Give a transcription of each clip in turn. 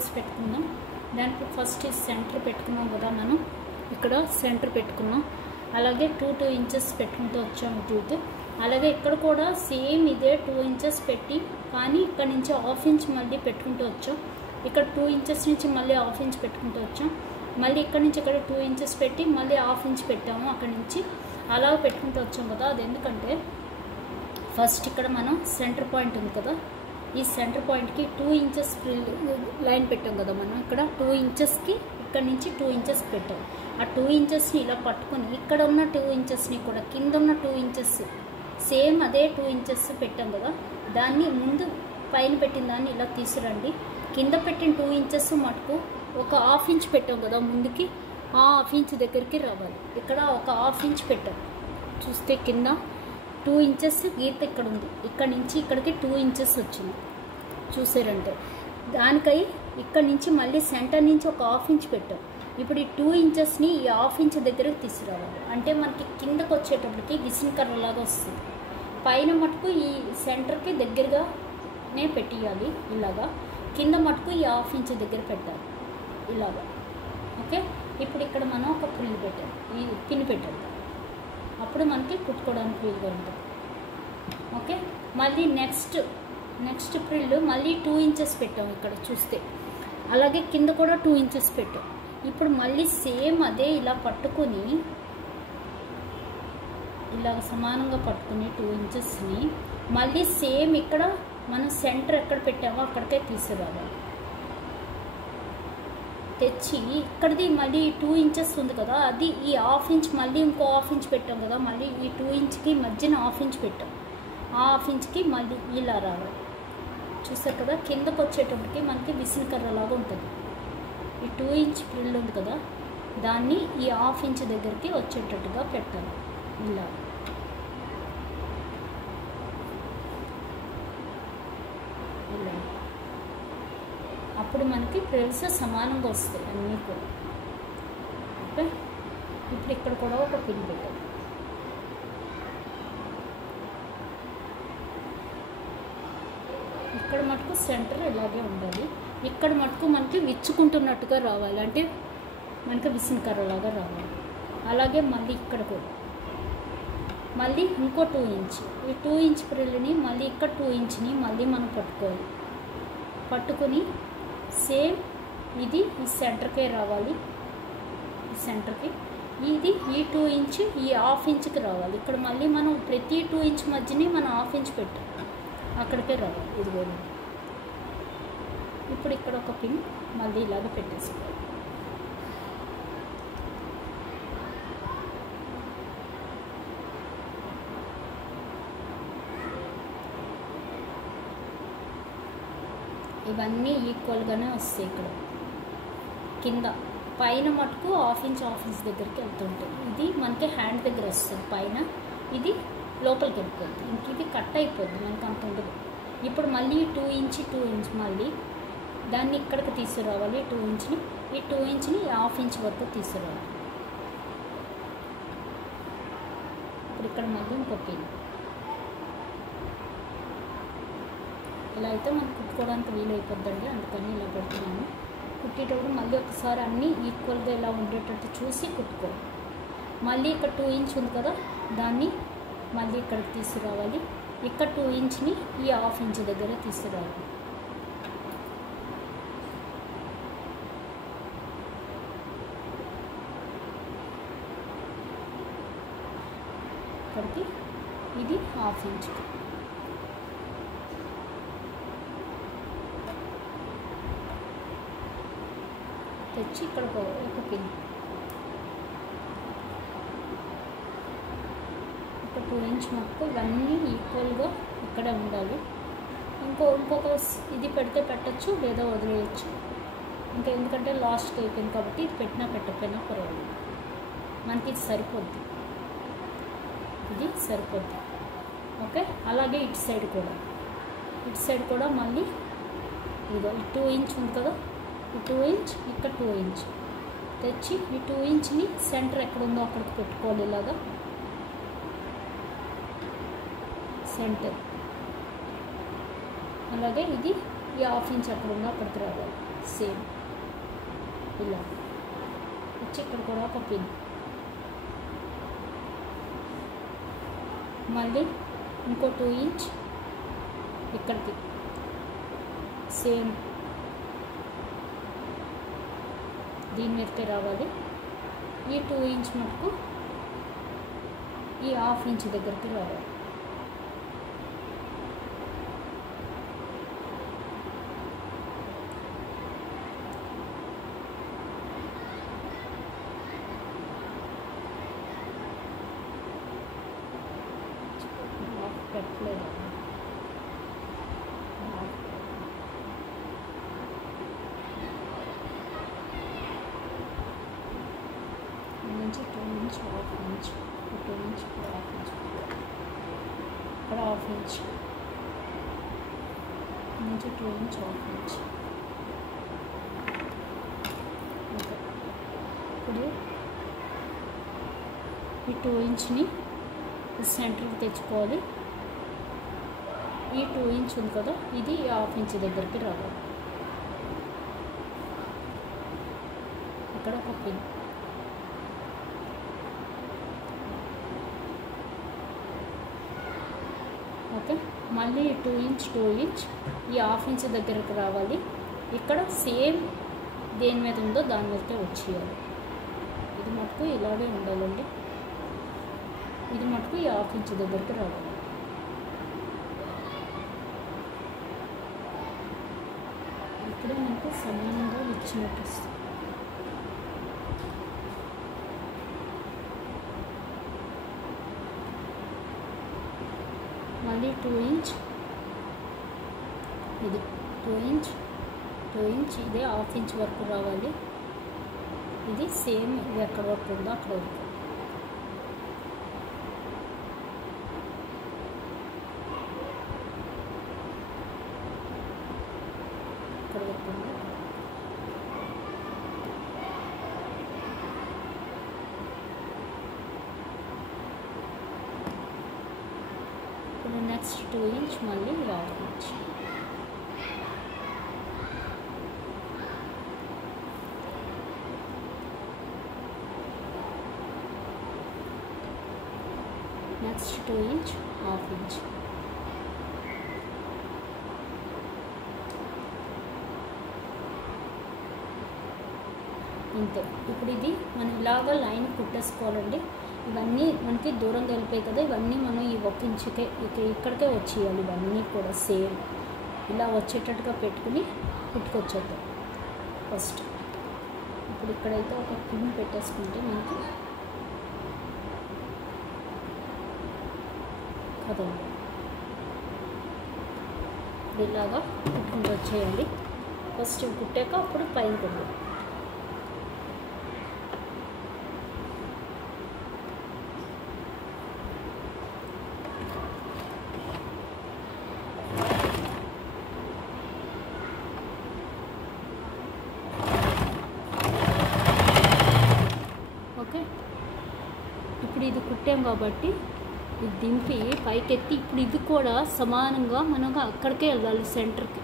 Frills పెట్టుకుందాం. దానికి first centre పెట్టుకున్నాం కదా, మనం ఇక్కడ సెంటర్ పెట్టుకున్నాం. అలాగే 2 ఇంచెస్ పెట్టుకుంటూ వచ్చాము ఇటు. అలాగే ఇక్కడ కూడా సేమ్ ఇదే 2 ఇంచెస్ పెట్టి, కానీ ఇక్కడ నుంచి 1/2 ఇంచ్ మళ్ళీ పెట్టుకుంటూ వచ్చాం. ఇక్కడ 2 ఇంచెస్ నుంచి మళ్ళీ 1/2 ఇంచ్ పెట్టుకుంటూ వచ్చాం. మళ్ళీ ఇక్కడ నుంచి ఇక్కడ 2 ఇంచెస్ పెట్టి మళ్ళీ 1/2 ఇంచ్ పెట్టాము. అక్కడి నుంచి అలా పెట్టుకుంటూ వచ్చాం కదా. అది ఎందుకంటే ఫస్ట్ ఇక్కడ మనం సెంటర్ పాయింట్ ఉంది కదా, ఈ సెంటర్ పాయింట్కి 2 ఇంచెస్ లైన్ పెట్టాం కదా మనం. ఇక్కడ 2 ఇంచెస్కి ఇక్కడ నుంచి 2 ఇంచెస్ పెట్టాం. ఆ 2 ఇంచెస్ని ఇలా పట్టుకొని ఇక్కడ ఉన్న 2 ఇంచెస్ని కూడా కింద ఉన్న 2 ఇంచెస్ సేమ్ అదే 2 ఇంచెస్ పెట్టాం కదా, దాన్ని ముందు పైన పెట్టిన దాన్ని ఇలా తీసుకురండి. కింద పెట్టిన 2 ఇంచెస్ మటుకు ఒక 1/2 ఇంచ్ పెట్టాం కదా ముందుకి, ఆ 1/2 ఇంచ్ దగ్గరికి రావాలి. ఇక్కడ ఒక 1/2 ఇంచ్ పెట్టాం. చూస్తే కింద 2 ఇంచెస్ గీత ఇక్కడ ఉంది, ఇక్కడ నుంచి ఇక్కడికి 2 ఇంచెస్ వచ్చింది చూసారంటే. దానికై ఇక్కడ నుంచి మళ్ళీ సెంటర్ నుంచి ఒక 1/2 ఇంచ్ పెట్టాం. ఇప్పుడు ఈ 2 ఇంచెస్ని ఈ 1/2 ఇంచ్ దగ్గరకు తీసుకురావాలి. అంటే మనకి కిందకు వచ్చేటప్పటికి విసిన కర్రలాగా వస్తుంది. పైన మటుకు ఈ సెంటర్కి దగ్గరగానే పెట్టియాలి ఇలాగా, కింద మటుకు ఈ 1/2 ఇంచ్ దగ్గర పెట్టాలి ఇలాగా. ఓకే, ఇప్పుడు ఇక్కడ మనం ఒక పుల్లి పెట్టాం, ఈ పిన్ పెట్టాం, అప్పుడు మనకి కుట్టుకోవడానికి వీలుగా ఉంటుంది. ఓకే, మళ్ళీ నెక్స్ట్ ప్రిల్ మళ్ళీ 2 ఇంచెస్ పెట్టాం ఇక్కడ చూస్తే. అలాగే కింద కూడా 2 ఇంచెస్ పెట్టాం. ఇప్పుడు మళ్ళీ సేమ్ అదే ఇలా పట్టుకొని ఇలా సమానంగా పట్టుకుని 2 ఇంచెస్ని మళ్ళీ సేమ్ ఇక్కడ మనం సెంటర్ ఎక్కడ పెట్టామో అక్కడికే తీసుకురావాలి. తెచ్చి ఇక్కడిది మళ్ళీ 2 ఇంచెస్ ఉంది కదా, అది ఈ 1/2 ఇంచ్ మళ్ళీ ఇంకో 1/2 ఇంచ్ పెట్టాం కదా, మళ్ళీ ఈ 2 ఇంచ్కి మధ్యన 1/2 ఇంచ్ పెట్టాం. ఆ 1/2 ఇంచ్కి మళ్ళీ ఇలా రావాలి. చూసారు కదా, కిందకు వచ్చేటప్పటికి మనకి విసిన కర్రలాగా ఉంటుంది. ఈ 2 ఇంచ్ ప్రిల్ ఉంది కదా, దాన్ని ఈ 1/2 ఇంచ్ దగ్గరికి వచ్చేటట్టుగా పెట్టాలి ఇలా. ఇలా అప్పుడు మనకి ప్రిల్స్ సమానంగా వస్తాయి అన్నీ కూడా. ఓకే, ఇప్పుడు ఇక్కడ కూడా ఒక పిన్ పెట్టాలి. ఇక్కడ మటుకు సెంటర్ ఇలాగే ఉండాలి. ఇక్కడ మటుకు మనకి విచ్చుకుంటున్నట్టుగా రావాలి, అంటే మనకి విసిన కర్రలాగా రావాలి. అలాగే మళ్ళీ ఇక్కడ కూడా మళ్ళీ ఇంకో 2 ఇంచ్, ఈ 2 ఇంచ్ ప్రిల్ని మళ్ళీ ఇక్కడ 2 ఇంచ్ని మళ్ళీ మనం పట్టుకోవాలి. పట్టుకొని సేమ్ ఇది ఈ సెంటర్కే రావాలి, ఈ సెంటర్కి ఇది ఈ 2 ఇంచ్ ఈ 1/2 ఇంచ్కి రావాలి. ఇక్కడ మళ్ళీ మనం ప్రతి 2 ఇంచ్ మధ్యని మనం 1/2 ఇంచ్ పెట్టాం, అక్కడికే రావాలి. ఇదిగో ఇప్పుడు ఇక్కడ ఒక పిన్ మళ్ళీ ఇలాగ పెట్టేసుకోవాలి. ఇవన్నీ ఈక్వల్గానే వస్తాయి. ఇక్కడ కింద పైన మటుకు 1/2 ఇంచ్ దగ్గరికి వెళ్తుంటాయి. ఇది మనకి హ్యాండ్ దగ్గర వస్తుంది పైన, ఇది లోపలికి వెళ్ళిపోద్ది. ఇంక ఇది కట్ అయిపోద్ది, మనకు అంత ఉండదు. ఇప్పుడు మళ్ళీ 2 ఇంచ్ మళ్ళీ దాన్ని ఇక్కడికి తీసుకురావాలి. 2 ఇంచ్ని ఈ 2 ఇంచ్ని 1/2 ఇంచ్ వరకు తీసుకురావాలి. ఇప్పుడు ఇక్కడ మళ్ళీ ఇంకో పిన్. ఇలా అయితే మనకు కుట్టుకోవడానికి వీలైపోద్దండి, అందుకని ఇలా పెడుతున్నాను. కుట్టేటప్పుడు మళ్ళీ ఒకసారి అన్నీ ఈక్వల్గా ఇలా ఉండేటట్టు చూసి కుట్టుకోవాలి. మళ్ళీ ఇక్కడ 2 ఇంచ్ ఉంది కదా, దాన్ని మళ్ళీ ఇక్కడికి తీసుకురావాలి. ఇక్కడ 2 ఇంచ్ని ఈ 1/2 ఇంచ్ దగ్గర తీసుకురావాలి. ఇక్కడికి ఇది 1/2 ఇంచ్. తెచ్చి ఇక్కడ ఒక పిన్, ఒక 2 ఇంచ్ మొక్క ఇవన్నీ ఈక్వల్గా ఇక్కడ ఉండాలి. ఇంకొక ఇది పెడితే పెట్టచ్చు, లేదా వదిలేయచ్చు. ఇంకా ఎందుకంటే లాస్ట్కి అయిపోయింది కాబట్టి ఇది పెట్టినా పెట్టకపోయినా పర్వాలేదు, మనకి ఇది సరిపోద్ది, ఇది సరిపోద్ది. ఓకే, అలాగే ఇటు సైడ్ కూడా మళ్ళీ ఇదిగో ఈ 2 ఇంచ్ ఉంది కదా, ఈ 2 ఇంచ్ ఇక్కడ 2 ఇంచ్ తెచ్చి ఈ 2 ఇంచ్ని సెంటర్ ఎక్కడ ఉందో అక్కడికి పెట్టుకోవాలి. ఇలాగా సెంటర్. అలాగే ఇది ఈ హాఫ్ ఇంచ్ అక్కడ ఉండి అక్కడికి రావాలి. సేమ్ ఇలా వచ్చి ఇక్కడ కూడా ఒక పిన్, మళ్ళీ ఇంకో 2 ఇంచ్ ఇక్కడికి సేమ్ దీని మీదకే రావాలి. ఈ 2 ఇంచ్ మటుకు ఈ హాఫ్ ఇంచ్ దగ్గరికి రావాలి. పెట్టలేదు నుంచి 2 inch half inch, 2 inch half inch, ఇక్కడ హాఫ్ ఇంచ్ నుంచి 2 ఇంచ్ హాఫ్ ఇంచ్. ఓకే, ఇప్పుడు ఈ 2 ఇంచ్ని సెంటర్కి తెచ్చుకోవాలి. ఈ 2 ఇంచ్ ఉంది కదా, ఇది హాఫ్ ఇంచ్ దగ్గరికి రావాలి. ఇక్కడ ఒక పిన్, ఓకే. మళ్ళీ 2 ఇంచ్ ఈ హాఫ్ ఇంచ్ దగ్గరకు రావాలి. ఇక్కడ సేమ్ దేని మీద ఉందో దాని మీదకే వచ్చేయాలి. ఇది మటుకు ఇలాగే ఉండాలండి. ఇది మటుకు ఈ హాఫ్ ఇంచ్ దగ్గరికి రావాలి. ఇప్పుడు మనకు సమానంగా ఇచ్చినట్టు వస్తుంది. మళ్ళీ 2 ఇంచ్, ఇది 2 ఇంచ్ ఇదే హాఫ్ ఇంచ్ వరకు రావాలి. ఇది సేమ్ ఇది ఎక్కడ వరకు ఉందో అక్కడ వరకు. ఇక్కడ వరకు ఉంది. ఇప్పుడు నెక్స్ట్ 2 ఇంచ్ మళ్ళీ half inch. Next 2 inch half inch. ఇంతే. ఇప్పుడు ఇది మనం ఇలాగా లైన్ కుట్టేసుకోవాలండి. ఇవన్నీ మనకి దూరంగా వెళ్ళిపోయాయి కదా, ఇవన్నీ మనం ఈ 1 ఇంచుకే ఇక్కడికే వచ్చేయాలి. ఇవన్నీ కూడా సేమ్ ఇలా వచ్చేటట్టుగా పెట్టుకుని కుట్టుకొచ్చేద్దాం ఫస్ట్. ఇప్పుడు ఇక్కడైతే ఒక పిన్ పెట్టేసుకుంటే మనకి కదండి ఇలాగా కుట్టుకుంటూ వచ్చేయాలి. ఫస్ట్ కుట్టాక అప్పుడు పైన కొద్దాం. ఓకే, ఇప్పుడు ఇది కుట్టాం కాబట్టి ఇది దింపి పైకెత్తి ఇప్పుడు ఇది కూడా సమానంగా మనం అక్కడికే వెళ్ళాలి సెంటర్కి.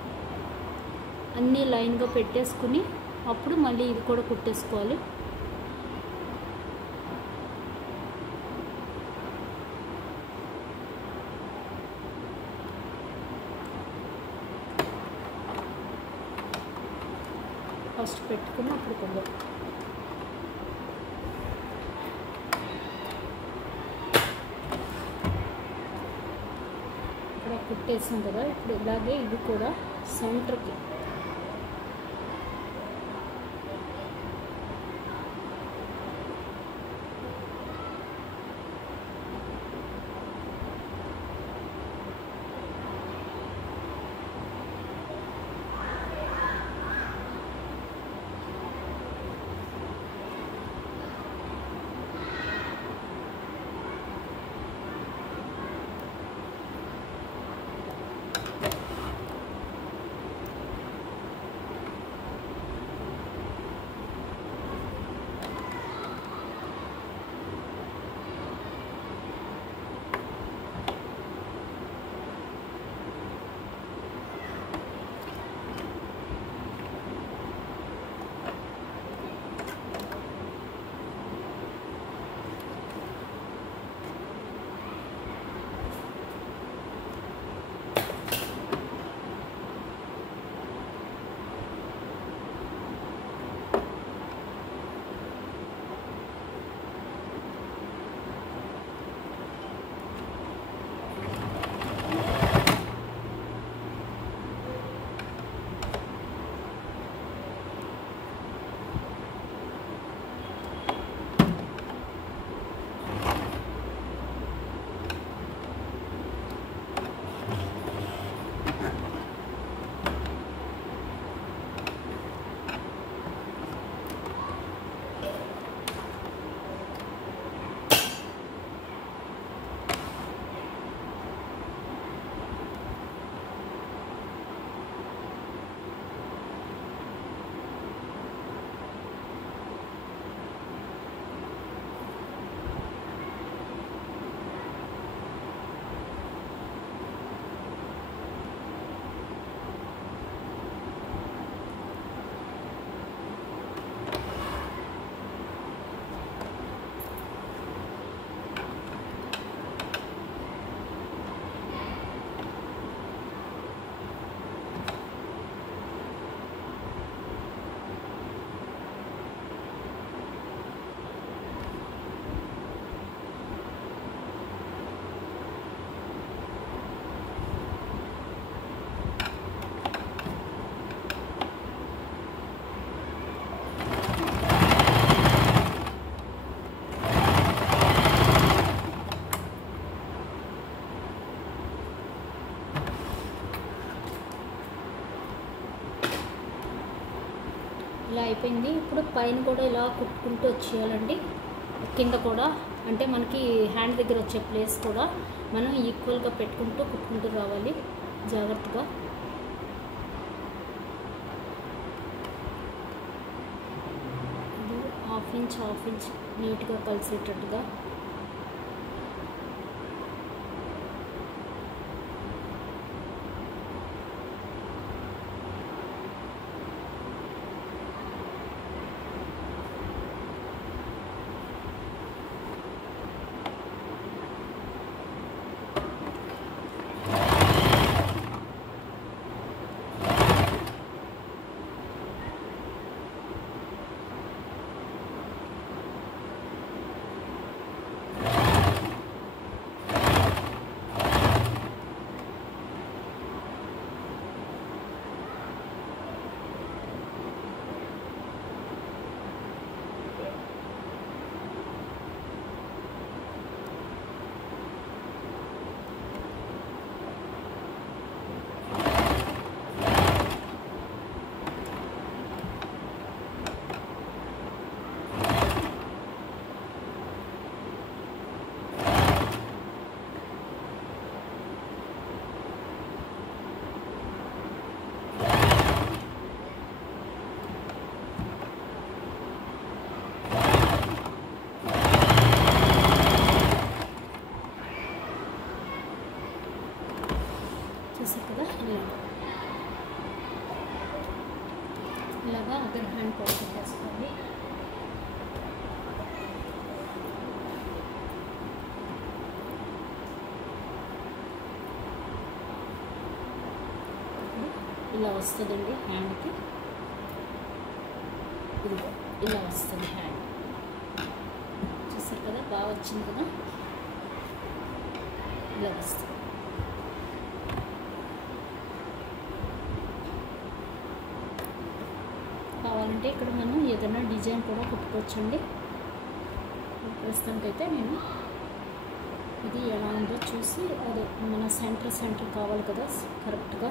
అన్నీ లైన్గా పెట్టేసుకుని అప్పుడు మళ్ళీ ఇది కూడా కుట్టేసుకోవాలి. ఫస్ట్ పెట్టుకుని అప్పుడు కొందాం. ఇక్కడ కుట్టేసాం కదా, ఇప్పుడు ఇలాగే ఇది కూడా సెంటర్కి ఇలా అయిపోయింది. ఇప్పుడు పైన కూడా ఇలా కుట్టుకుంటూ వచ్చేయాలండి. కింద కూడా అంటే మనకి హ్యాండ్ దగ్గర వచ్చే ప్లేస్ కూడా మనం ఈక్వల్గా పెట్టుకుంటూ కుట్టుకుంటూ రావాలి జాగ్రత్తగా. ఇది హాఫ్ ఇంచ్ నీట్గా కలిసేటట్టుగా. చూసారు కదా, ఇలాగా అదర్ హ్యాండ్ పౌచ్ పెట్టేసుకోండి. ఇలా వస్తుందండి హ్యాండ్కి. ఇదిగో ఇలా వస్తుంది హ్యాండ్. చూసారు కదా, బాగా వచ్చింది కదా, ఇలా వస్తుంది. కావాలంటే ఇక్కడ మనం ఏదైనా డిజైన్ కూడా కుట్టుకోవచ్చండి. ప్రస్తుతానికైతే నేను ఇది ఎలా ఉందో చూసి అదే మన సెంటర్ కావాలి కదా కరెక్ట్గా,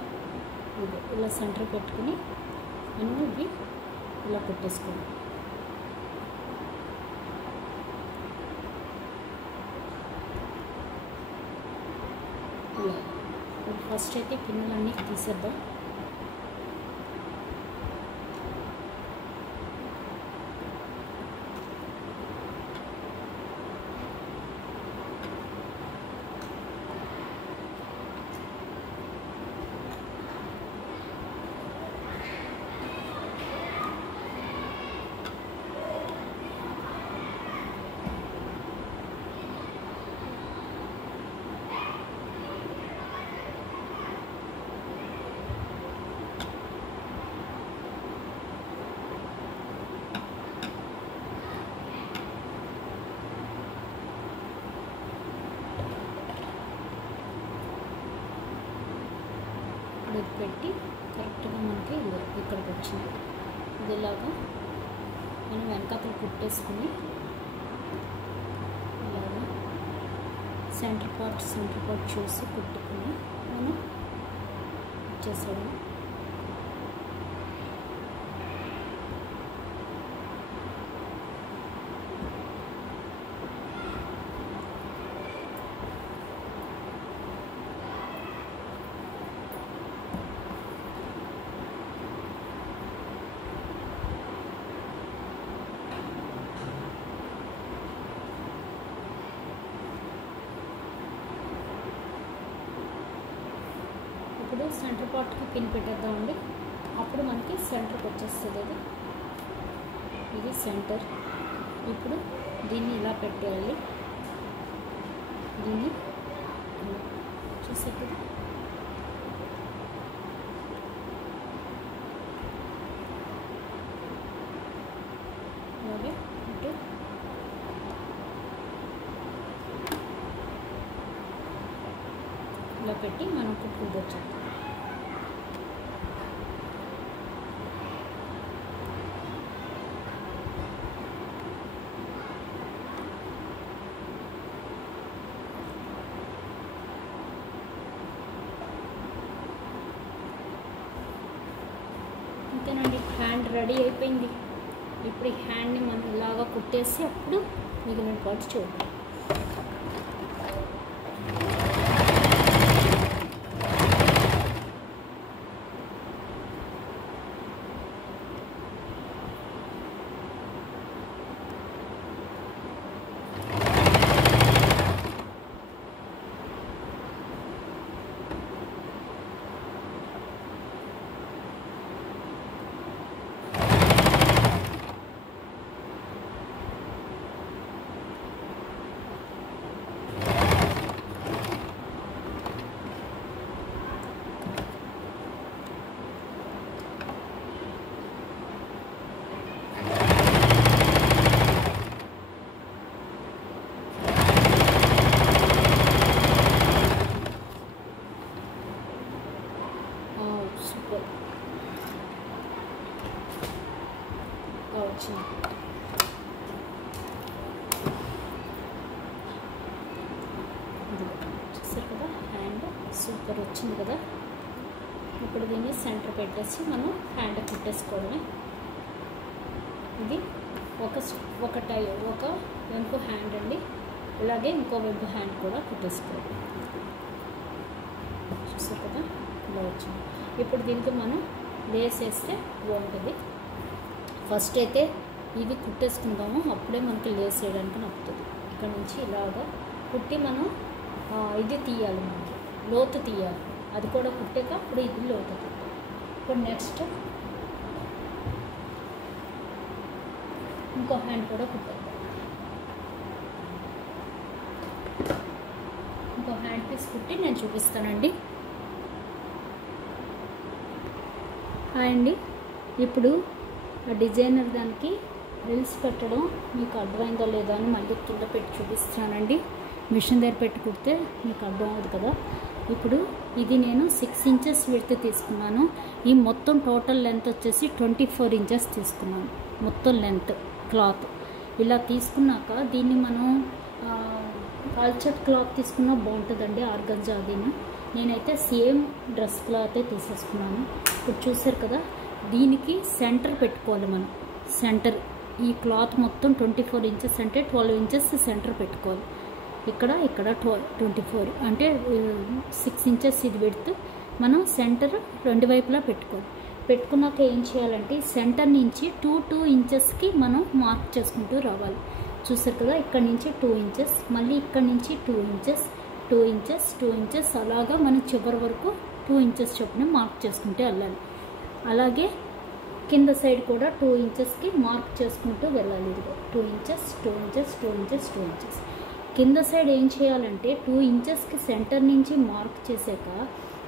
ఇది ఇలా సెంటర్ పెట్టుకుని మనం ఇవి ఇలా పెట్టేసుకోండి. ఇలా ఫస్ట్ అయితే పిన్నులన్నీ తీసేద్దాం. ఇది పెట్టి కరెక్ట్గా మనకి ఇక్కడికి వచ్చింది. ఇదిలాగా మనం వెనకాతలు కుట్టేసుకుని ఇలాగా సెంటర్ పార్ట్ చూసి కుట్టుకుని మనం ఇచ్చేసాము. ఇప్పుడు సెంటర్ పార్ట్కి పిన్ పెట్టేద్దామండి. అప్పుడు మనకి సెంటర్కి వచ్చేస్తుంది. ఇది సెంటర్. ఇప్పుడు దీన్ని ఇలా పెట్టేయాలి. దీన్ని చూసారు కదా, అలాగే ఇటు ఇలా పెట్టి మనం కుట్టుకోవచ్చు. అంతేనండి, హ్యాండ్ రెడీ అయిపోయింది. ఇప్పుడు ఈ హ్యాండ్ని మనం ఇలాగా కుట్టేసి అప్పుడు మిగిలిన పాటు చూద్దాం. సూపర్ వచ్చింది. చూసారు కదా, హ్యాండ్ సూపర్ వచ్చింది కదా. ఇప్పుడు దీన్ని సెంటర్ పెట్టేసి మనం హ్యాండ్ కుట్టేసుకోవడమే. ఇది ఒక వెంపు హ్యాండ్ అండి, ఇలాగే ఇంకో వెంపు హ్యాండ్ కూడా కుట్టేసుకోవాలి. చూసారు కదా, ఇలా వచ్చింది. ఇప్పుడు దీనికి మనం లేస్ వేస్తే బాగుంటుంది. ఫస్ట్ అయితే ఇది కుట్టేసుకుందాము, అప్పుడే మనకి లేస్ వేయడానికి నప్పుతుంది. ఇక్కడ నుంచి ఇలాగా కుట్టి మనం ఇది తీయాలి, మనకి లోతు తీయాలి. అది కూడా కుట్టాక అప్పుడు ఇది లోతు కుట్టాలి. ఇప్పుడు నెక్స్ట్ ఇంకో హ్యాండ్ కూడా కుట్టాలి. ఇంకో హ్యాండ్ పీస్ కుట్టి నేను చూపిస్తానండి. అండి ఇప్పుడు ఆ డిజైనర్ దానికి రిల్స్ పెట్టడం మీకు అర్థమైందో లేదో అని మళ్ళీ కింద పెట్టి చూపిస్తున్నానండి. మిషన్ దగ్గర పెట్టి కుడితే మీకు అర్థం అవుతుంది కదా. ఇప్పుడు ఇది నేను 6 ఇంచెస్ విడ్త్ తీసుకున్నాను. ఈ మొత్తం టోటల్ లెంత్ వచ్చేసి 24 ఇంచెస్ తీసుకున్నాను. మొత్తం లెంత్ క్లాత్ ఇలా తీసుకున్నాక దీన్ని మనం కాల్చట్ క్లాత్ తీసుకున్నా బాగుంటుందండి, ఆర్గంజా. దీన్ని నేనైతే సేమ్ డ్రెస్ క్లాతే తీసేసుకున్నాను. ఇప్పుడు చూసారు కదా, దీనికి సెంటర్ పెట్టుకోవాలి మనం. సెంటర్ ఈ క్లాత్ మొత్తం 24 ఇంచెస్ అంటే 12 ఇంచెస్ సెంటర్ పెట్టుకోవాలి. ఇక్కడ 24 అంటే 6 ఇంచెస్ ఇది పెడితే మనం సెంటర్ రెండు వైపులా పెట్టుకోవాలి. పెట్టుకున్నాక ఏం చేయాలంటే సెంటర్ నుంచి 2 ఇంచెస్కి మనం మార్క్ చేసుకుంటూ రావాలి. చూసారు కదా, ఇక్కడ నుంచి 2 ఇంచెస్, మళ్ళీ ఇక్కడ నుంచి 2 ఇంచెస్, 2 ఇంచెస్, 2 ఇంచెస్, అలాగా మనం చివరి వరకు 2 ఇంచెస్ చొప్పున మార్క్ చేసుకుంటూ వెళ్ళాలి. అలాగే కింద సైడ్ కూడా 2 ఇంచెస్కి మార్క్ చేసుకుంటూ వెళ్ళాలి. ఇదిగో 2 ఇంచెస్, 2 ఇంచెస్, 2 ఇంచెస్, 2 ఇంచెస్. కింద సైడ్ ఏం చేయాలంటే 2 ఇంచెస్కి సెంటర్ నుంచి మార్క్ చేశాక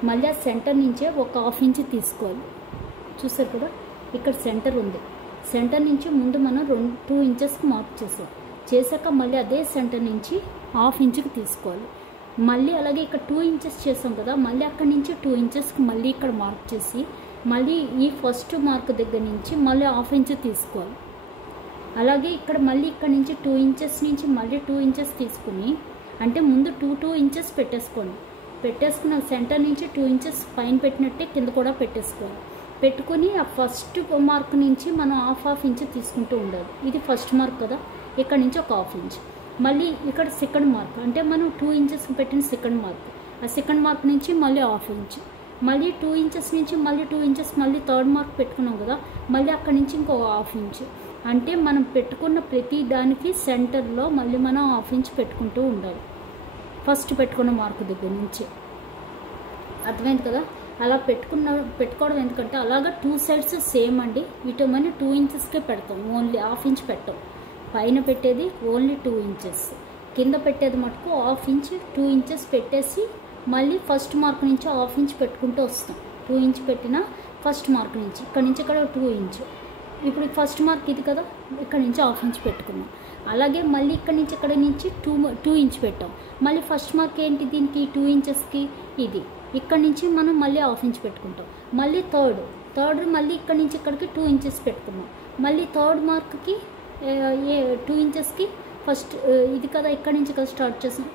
మళ్ళీ ఆ సెంటర్ నుంచే ఒక 1/2 ఇంచ్ తీసుకోవాలి. చూసారు కదా, ఇక్కడ సెంటర్ ఉంది. సెంటర్ నుంచి ముందు మనం 2 ఇంచెస్కి మార్క్ చేశాక మళ్ళీ అదే సెంటర్ నుంచి 1/2 ఇంచ్కి తీసుకోవాలి. మళ్ళీ అలాగే ఇక్కడ 2 ఇంచెస్ చేసాం కదా, మళ్ళీ అక్కడి నుంచి 2 ఇంచెస్కి మళ్ళీ ఇక్కడ మార్క్ చేసి మళ్ళీ ఈ ఫస్ట్ మార్క్ దగ్గర నుంచి మళ్ళీ 1/2 ఇంచ్ తీసుకోవాలి. అలాగే ఇక్కడ మళ్ళీ ఇక్కడ నుంచి 2 ఇంచెస్ నుంచి మళ్ళీ 2 ఇంచెస్ తీసుకుని, అంటే ముందు 2 ఇంచెస్ పెట్టేసుకున్న సెంటర్ నుంచి 2 ఇంచెస్ పైన పెట్టినట్టే కింద కూడా పెట్టేసుకోవాలి. పెట్టుకుని ఆ ఫస్ట్ మార్క్ నుంచి మనం 1/2 ఇంచ్ తీసుకుంటూ ఉండాలి. ఇది ఫస్ట్ మార్క్ కదా, ఇక్కడ నుంచి ఒక 1/2 ఇంచ్. మళ్ళీ ఇక్కడ సెకండ్ మార్క్ అంటే మనం 2 ఇంచెస్ పెట్టిన సెకండ్ మార్క్, ఆ సెకండ్ మార్క్ నుంచి మళ్ళీ 1/2 ఇంచ్, మళ్ళీ 2 ఇంచెస్ నుంచి మళ్ళీ 2 ఇంచెస్ మళ్ళీ థర్డ్ మార్క్ పెట్టుకున్నాం కదా, మళ్ళీ అక్కడి నుంచి ఇంకో 1/2 ఇంచ్. అంటే మనం పెట్టుకున్న ప్రతి దానికి సెంటర్లో మళ్ళీ మనం 1/2 ఇంచ్ పెట్టుకుంటూ ఉండాలి ఫస్ట్ పెట్టుకున్న మార్క్ దగ్గర నుంచి. అర్థమైంది కదా. అలా పెట్టుకోవడం ఎందుకంటే అలాగా 2 సైడ్స్ సేమ్ అండి. వీటమని 2 ఇంచెస్కే పెడతాం, ఓన్లీ 1/2 ఇంచ్ పెట్టాం. పైన పెట్టేది ఓన్లీ 2 ఇంచెస్, కింద పెట్టేది మటుకు 1/2 ఇంచ్ 2 ఇంచెస్ పెట్టేసి మళ్ళీ ఫస్ట్ మార్క్ నుంచి 1/2 ఇంచ్ పెట్టుకుంటూ వస్తాం. 2 ఇంచ్ పెట్టిన ఫస్ట్ మార్క్ నుంచి ఇక్కడ నుంచి ఇక్కడ 2 ఇంచ్. ఇప్పుడు ఫస్ట్ మార్క్ ఇది కదా, ఇక్కడ నుంచి 1/2 ఇంచ్ పెట్టుకున్నాం. అలాగే మళ్ళీ ఇక్కడ నుంచి ఇక్కడ నుంచి 2 ఇంచ్ పెట్టాం. మళ్ళీ ఫస్ట్ మార్క్ ఏంటి దీనికి 2 ఇంచెస్కి, ఇది ఇక్కడ నుంచి మనం మళ్ళీ 1/2 ఇంచ్ పెట్టుకుంటాం. మళ్ళీ థర్డ్ మళ్ళీ ఇక్కడ నుంచి ఇక్కడికి 2 ఇంచెస్ పెట్టుకున్నాం. మళ్ళీ థర్డ్ మార్క్కి 2 ఇంచెస్కి ఫస్ట్ ఇది కదా, ఇక్కడ నుంచి కదా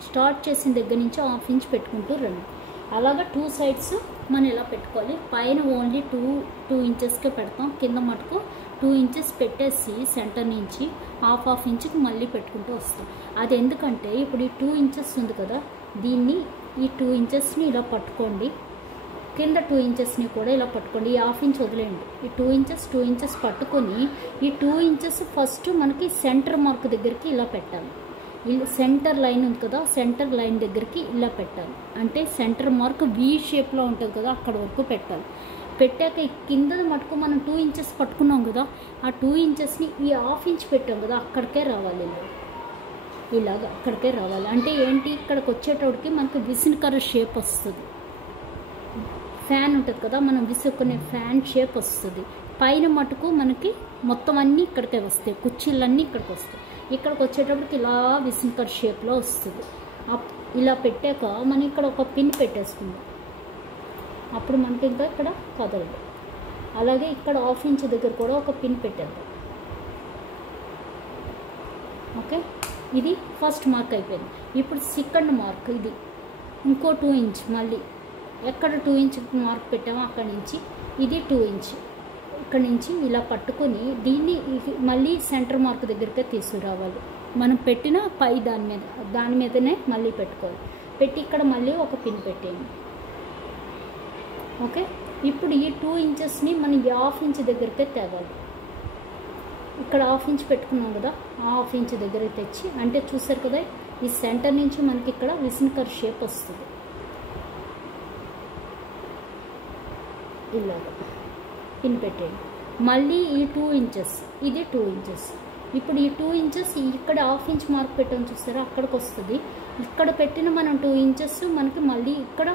స్టార్ట్ చేసిన దగ్గర నుంచి 1/2 ఇంచ్ పెట్టుకుంటూ రండి. అలాగా 2 సైడ్స్ మనం ఇలా పెట్టుకోవాలి. పైన ఓన్లీ 2 ఇంచెస్కే పెడతాం, కింద మటుకు 2 ఇంచెస్ పెట్టేసి సెంటర్ నుంచి హాఫ్ ఇంచుకి మళ్ళీ పెట్టుకుంటూ వస్తాం. అది ఎందుకంటే ఇప్పుడు ఈ 2 ఇంచెస్ ఉంది కదా, దీన్ని ఈ 2 ఇంచెస్ని ఇలా పట్టుకోండి, కింద 2 ఇంచెస్ని కూడా ఇలా పట్టుకోండి, ఈ హాఫ్ ఇంచ్ వదిలేయండి. ఈ 2 ఇంచెస్ పట్టుకొని ఈ 2 ఇంచెస్ ఫస్ట్ మనకి సెంటర్ మార్క్ దగ్గరికి ఇలా పెట్టాలి. సెంటర్ లైన్ ఉంది కదా, సెంటర్ లైన్ దగ్గరికి ఇలా పెట్టాలి. అంటే సెంటర్ మార్క్ వి షేప్లో ఉంటుంది కదా, అక్కడ వరకు పెట్టాలి. పెట్టాక కింద మటుకు మనం 2 ఇంచెస్ పట్టుకున్నాం కదా, ఆ 2 ఇంచెస్ని ఈ హాఫ్ ఇంచ్ పెట్టాం కదా, అక్కడికే రావాలి. ఇలాగ అక్కడికే రావాలి. అంటే ఏంటి, ఇక్కడికి వచ్చేటోడికి మనకి విసినకర్ర షేప్ వస్తుంది. ఫ్యాన్ ఉంటుంది కదా, మనం విసుక్కునే ఫ్యాన్ షేప్ వస్తుంది. పైన మటుకు మనకి మొత్తం అన్నీ ఇక్కడికే వస్తాయి, కుర్చీలన్నీ ఇక్కడికి వస్తాయి. ఇక్కడికి వచ్చేటప్పటికి ఇలా విసినకర్ర షేప్లో వస్తుంది. ఇలా పెట్టాక మనం ఇక్కడ ఒక పిన్ పెట్టేసుకుందాం, అప్పుడు మనకి ఇంకా ఇక్కడ కదలదు. అలాగే ఇక్కడ హాఫ్ ఇంచ్ దగ్గర కూడా ఒక పిన్ పెట్టేద్దాం. ఓకే, ఇది ఫస్ట్ మార్క్ అయిపోయింది. ఇప్పుడు సెకండ్ మార్క్ ఇది ఇంకో 2 ఇంచ్, మళ్ళీ ఎక్కడ 2 ఇంచ్ మార్క్ పెట్టామో అక్కడి నుంచి ఇది 2 ఇంచ్, ఇక్కడ నుంచి ఇలా పట్టుకొని దీన్ని మళ్ళీ సెంటర్ మార్క్ దగ్గరికే తీసుకురావాలి. మనం పెట్టిన పై దాని మీదనే మళ్ళీ పెట్టుకోవాలి. పెట్టి ఇక్కడ మళ్ళీ ఒక పిన్ పెట్టేయండి. ఓకే, ఇప్పుడు ఈ 2 ఇంచెస్ని మనం ఈ హాఫ్ ఇంచ్ దగ్గరికే తేవాలి. ఇక్కడ హాఫ్ ఇంచ్ పెట్టుకున్నాం కదా, ఆ హాఫ్ ఇంచ్ దగ్గర తెచ్చి, అంటే చూసారు కదా, ఈ సెంటర్ నుంచి మనకి ఇక్కడ విసినకర్ర షేప్ వస్తుంది. ఇలాగ పిన్ పెట్టేయండి. మళ్ళీ ఈ 2 ఇంచెస్, ఇది 2 ఇంచెస్. ఇప్పుడు ఈ 2 ఇంచెస్ ఇక్కడ హాఫ్ ఇంచ్ మార్క్ పెట్టాము చూసారా, అక్కడికి వస్తుంది. ఇక్కడ పెట్టిన మనం 2 ఇంచెస్ మనకి మళ్ళీ ఇక్కడ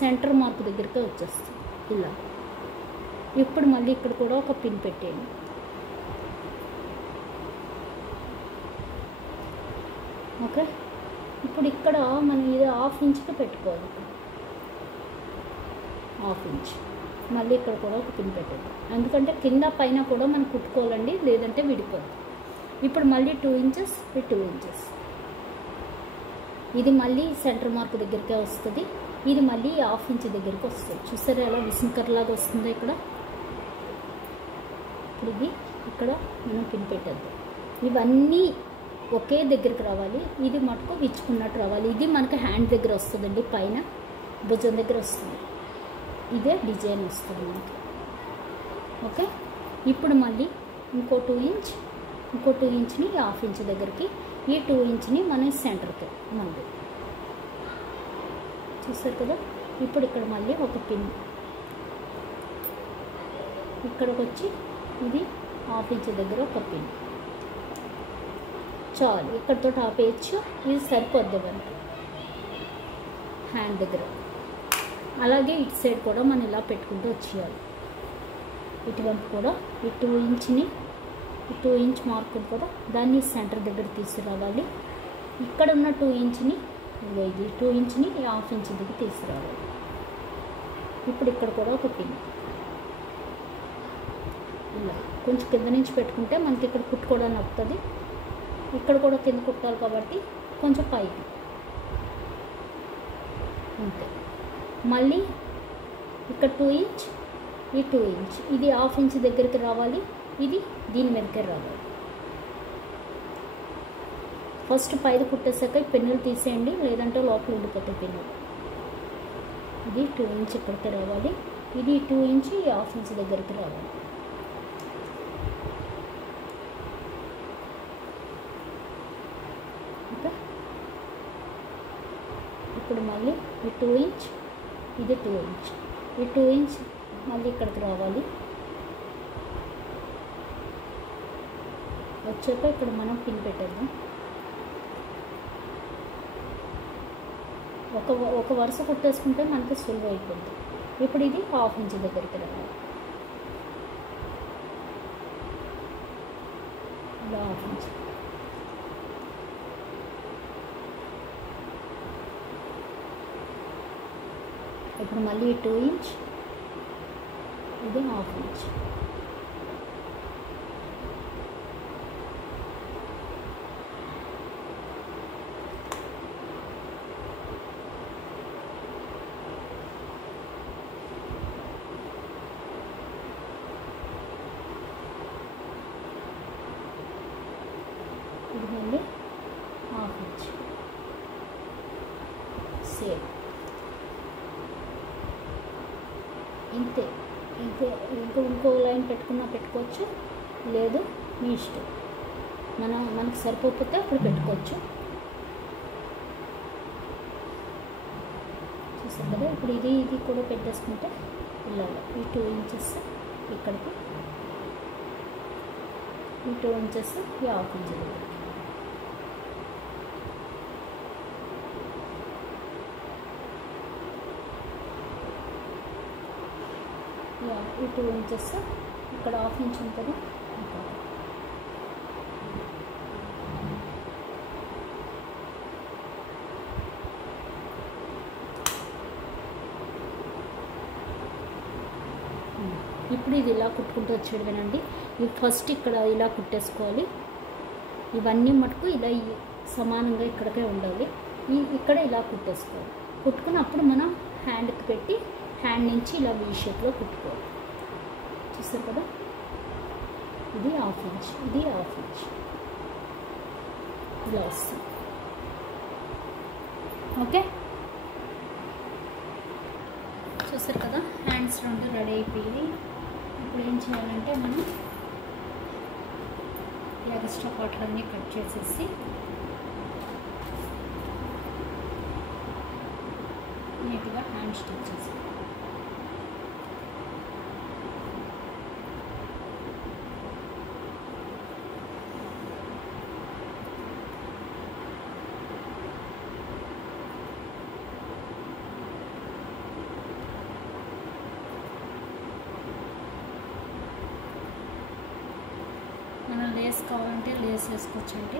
సెంటర్ మార్క్ దగ్గరికి వచ్చేస్తుంది. ఇలా ఇప్పుడు మళ్ళీ ఇక్కడ కూడా ఒక పిన్ పెట్టేయండి. ఓకే, ఇప్పుడు ఇక్కడ మనం ఇది హాఫ్ ఇంచ్కి పెట్టుకోవాలి. హాఫ్ ఇంచ్ మళ్ళీ ఇక్కడ కూడా ఒక పిన్ పెట్టండి, ఎందుకంటే కింద పైన కూడా మనం కుట్టుకోవాలండి, లేదంటే విడిపోదు. ఇప్పుడు మళ్ళీ 2 ఇంచెస్, 2 ఇంచెస్, ఇది మళ్ళీ సెంటర్ మార్క్ దగ్గరికే వస్తుంది. ఇది మళ్ళీ హాఫ్ ఇంచ్ దగ్గరికి వస్తుంది. చూసారా ఎలా విసినకర్రలాగా వస్తుందో ఇక్కడ. ఇప్పుడు ఇది ఇక్కడ మనం పిన్ పెట్టేద్దాం. ఇవన్నీ ఒకే దగ్గరికి రావాలి. ఇది మటుకు విచ్చుకున్నట్టు రావాలి. ఇది మనకి హ్యాండ్ దగ్గర వస్తుందండి, పైన భుజం దగ్గర వస్తుంది. ఇదే డిజైన్ వస్తుంది మనకి. ఓకే, ఇప్పుడు మళ్ళీ ఇంకో 2 ఇంచ్, ఇంకో 2 ఇంచ్ని హాఫ్ ఇంచ్ దగ్గరికి, ఈ 2 ఇంచ్ని మనం సెంటర్కి మళ్ళీ చూసారు కదా. ఇప్పుడు ఇక్కడ మళ్ళీ ఒక పిన్ ఇక్కడికి వచ్చి, ఇది హాఫ్ ఇంచ్ దగ్గర ఒక పిన్ చాలు. ఇక్కడితో ఆపేయచ్చు, ఇది సరిపోద్ది మనకి హ్యాండ్ దగ్గర. అలాగే ఇటు సైడ్ కూడా మనం ఇలా పెట్టుకుంటూ వచ్చేయాలి. ఇటువైపు కూడా ఈ 2 ఇంచ్ని, ఈ 2 ఇంచ్ మార్క్ కూడా దాన్ని సెంటర్ దగ్గర తీసుకురావాలి. ఇక్కడ ఉన్న 2 ఇంచ్ని, ఇది 2 ఇంచ్ని హాఫ్ ఇంచ్ దగ్గర తీసుకురావాలి. ఇప్పుడు ఇక్కడ కూడా ఒక పిన్ ఇలా కొంచెం కింద నుంచి పెట్టుకుంటే మనకి ఇక్కడ కుట్టుకోవడానికి వస్తుంది. ఇక్కడ కూడా కింద కుట్టాలి కాబట్టి కొంచెం పైకి అంతే. మళ్ళీ ఇక్కడ 2 ఇంచ్, ఈ 2 ఇంచ్, ఇది హాఫ్ ఇంచ్ దగ్గరికి రావాలి. ఇది దీని మీదకే రావాలి. ఫస్ట్ పైది కుట్టేసాక పెన్నులు తీసేయండి, లేదంటే లోపల ఉండిపోతాయి పెన్నులు. ఇది 2 ఇంచ్ ఇక్కడికి రావాలి. ఇది 2 ఇంచ్ ఈ హాఫ్ ఇంచ్ దగ్గరికి రావాలి. ఓకే, ఇప్పుడు మళ్ళీ ఈ 2 ఇంచ్, ఇది 2 ఇంచ్, ఈ 2 ఇంచ్ మళ్ళీ ఇక్కడికి రావాలి. వచ్చాక ఇక్కడ మనం పిన్ పెట్టేద్దాం. ఒక వరుస కుట్టేసుకుంటే మనకి సులువు అయిపోతుంది. ఇప్పుడు ఇది హాఫ్ ఇంచ్ దగ్గరికి రావాలి. ఇలా హాఫ్ ఇంచ్, ఇప్పుడు మళ్ళీ 2 ఇంచ్, ఇది హాఫ్ ఇంచ్. ఇది మళ్ళీ హాఫ్ ఇంచ్ సేమ్ ఇంతే. ఇంకో లైన్ పెట్టుకోవచ్చు, లేదు మీ ఇష్టం. మనకు సరిపోతే అప్పుడు పెట్టుకోవచ్చు. చూసాం కదా. ఇప్పుడు ఇది కూడా పెట్టేసుకుంటే ఇలాగా ఈ 2 ఇంచెస్ ఇక్కడికి, ఈ 2 ఇంచెస్ ఈ హాఫ్ ఇంచ్ దగ్గరికి. ఈ 2 ఇంచెస్ ఇక్కడ హాఫ్ ఇంచ్ ఉంటుంది. ఇప్పుడు ఇది ఇలా కుట్టుకుంటూ వచ్చేయడమేనండి. ఇది ఫస్ట్ ఇక్కడ ఇలా కుట్టేసుకోవాలి. ఇవన్నీ మటుకు ఇలా సమానంగా ఇక్కడికే ఉండాలి. ఇక్కడ ఇలా కుట్టేసుకోవాలి. కుట్టుకున్నప్పుడు మనం హ్యాండ్కి పెట్టి హ్యాండ్ నుంచి ఇలా వీ షేప్లో కుట్టుకోవాలి. చూసారు కదా. ఇది హాఫ్ ఇంచ్, ఇది హాఫ్ ఇంచ్ ఇలా వస్తుంది. ఓకే, చూసారు కదా. హ్యాండ్స్ 2 రెడీ అయిపోయి ఇప్పుడు ఏం చేయాలంటే మనం ఎక్స్ట్రా పార్ట్లన్నీ కట్ చేసేసి నీట్గా హ్యాండ్ స్టిచ్ చేసి మనం లేస్ కావాలంటే లేస్ వేసుకోవచ్చండి.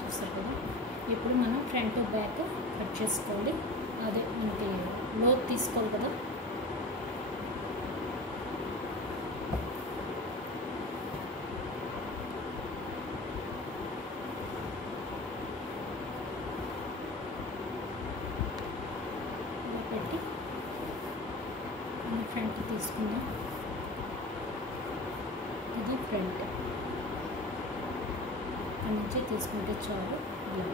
చూసారు కదా. ఇప్పుడు మనం ఫ్రంట్ బ్యాక్ కట్ చేసుకోవాలి. అదే మనకి లోతు తీసుకోవాలి కదా. పెట్టి ఫ్రంట్ తీసుకుందాం. ఇది ఫ్రంట్ అక్కడి నుంచి తీసుకుంటే చాలు. ఇలా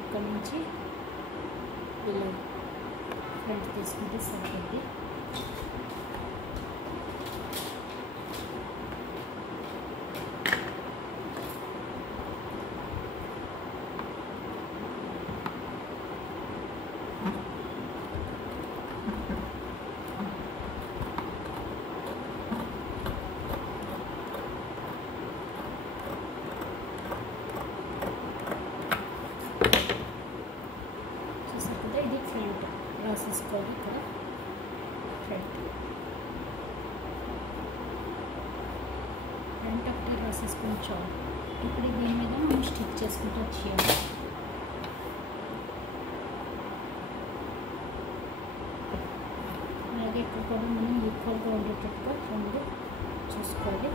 ఇక్కడ నుంచి ఇలా ఫ్రంట్ తీసుకుంటే సరిపోద్ది. రాసేసుకోవాలి. ఇక్కడ ఫ్రంట్ ఒకటి రాసేసుకొని చాలు. ఇప్పుడు దీని మీద మనం స్టిచ్ చేసుకుంటూ వచ్చేయాలి. అలాగే ఇక్కడ కూడా మనం ఈక్వల్గా ఉండేటట్టుగా 2 చూసుకోవాలి.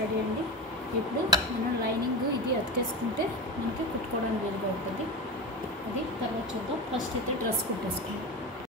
రెడీ అండి. ఇప్పుడు మనం లైనింగ్ ఇది అతికేసుకుంటే మనకి కుట్టుకోవడానికి వీలుగా ఉంటుంది. అది తర్వాత చూద్దాం. ఫస్ట్ అయితే డ్రెస్ కుట్టేసుకుందాం.